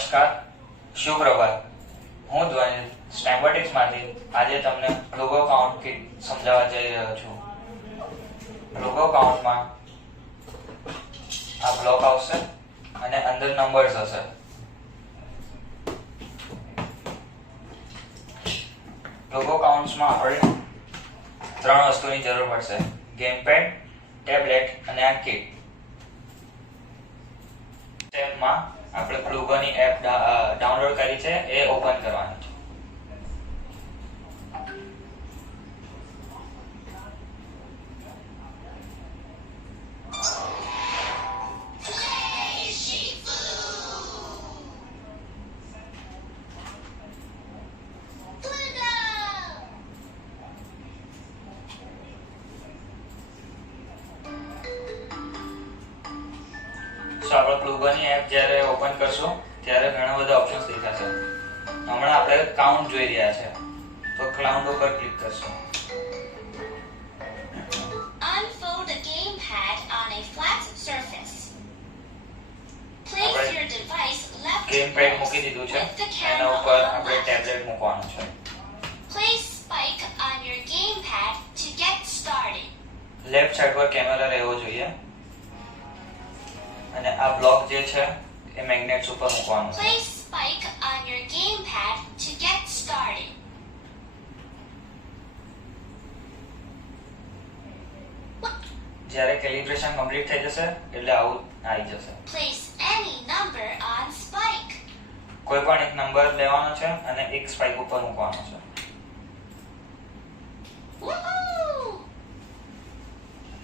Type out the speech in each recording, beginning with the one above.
નમસ્કાર, સુપ્રભાત. હું ધ્વનિ STEMbotix માંથી આજે તમને પ્લુગો કાઉન્ટ કીટ સમજાવવા જઈ રહ્યો છું. પ્લુગો કાઉન્ટમાં આ બ્લોક આવશે અને અંદર નંબર્સ હશે. પ્લુગો કાઉન્ટ્સમાં આપણે ત્રણ વસ્તુની જરૂર પડશે: ગેમ પેડ, ટેબ્લેટ અને આ કીટ. સ્ટેપમાં આપણે પ્લુગોની એપ ડાઉનલોડ કરી છે એ ઓપન કરવાની છે. તો આપણે પ્લુગોની એપ જ્યારે ઓપન કરશું ત્યારે ઘણા બધા ઓપ્શન્સ દેખાશે. હમણાં આપણે કાઉન્ટ જોઈ રહ્યા છે તો કાઉન્ટ ઉપર ક્લિક કરશું. Unfold the gamepad on a flat surface. Place your device left ગેમપેડ મૂકી દીધું છે, with the એના camera ઉપર on the આપણે left. ટેબ્લેટ મૂકવાનું છે. Place spike on your gamepad to get started. Left side પર કેમેરા રહેવો જોઈએ અને આ બ્લોક જે છે એ મેગ્નેટ્સ ઉપર મૂકવાનું છે. Place spike on your gamepad to get started. જ્યારે કેલિબ્રેશન કમ્પ્લીટ થઈ જશે એટલે આવું આવી જશે. Place any number on spike. કોઈ પણ એક નંબર લેવાનો છે અને એક સ્પાઇક ઉપર મૂકવાનો છે. Woohoo!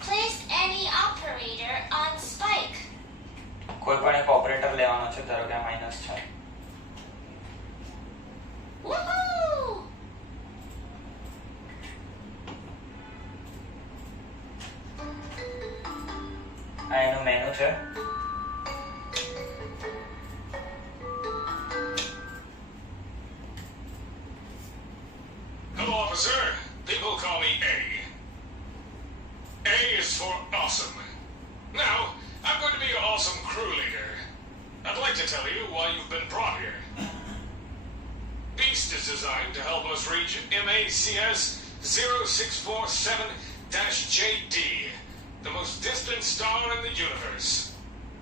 Place any operator on spike. કોઈ પણ એક ઓપરેટર લેવાનો છે, ધારો કે માઈનસ છે. Woohoo! આ એનું મેનુ છે. Hello, officer. People call me A. A is for awesome. Now, I'm going to be your awesome crew leader. I'd like to tell you why you've been brought here. Beast is designed to help us reach MACS 0647-JD, the most distant star in the universe.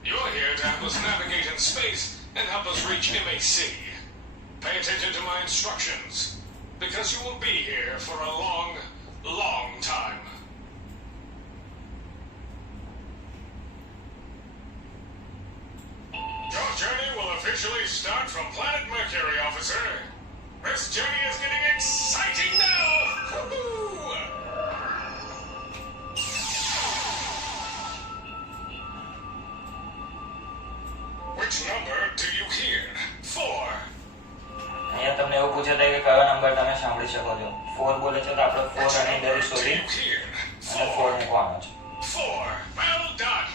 You're here to help us navigate in space and help us reach MAC. Pay attention to my instructions, because you will be here for a long, long time. Your journey will officially start from planet Mercury, officer. This journey is getting exciting now! Woohoo! Which number do you hear? 4. અહીંયા તમને એવું પૂછે છે કે કયો નંબર તમે સાંભળી શકો છો. 4 બોલે છે તો આપણે 4 અને દરી Do સુધી you hear? અને 4 મૂકવાનો છે. 4. Well done.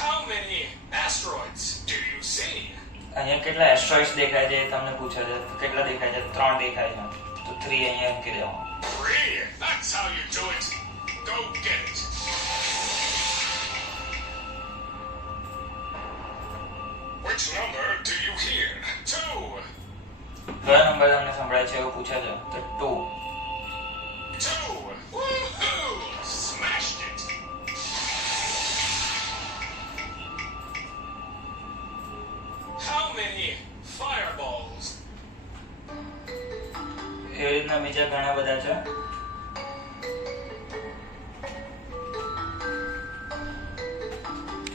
How many asteroids do you see? અહીંયા કેટલા એસ્ટ્રોઇડ્સ દેખાય છે એ તમને પૂછે છે. તો કેટલા દેખાય છે? 3 દેખાય છે. તો 3 અહીંયા મૂકી દેવાનું. 3. That's how you do it. Go get it. Which number do you hear? 2. કયો નંબર તમને સંભળાય છે એવું પૂછે છે. તો 2. 2. Woohoo! Smashed it. How many fireballs? એવી રીતના બીજા ઘણા બધા છે.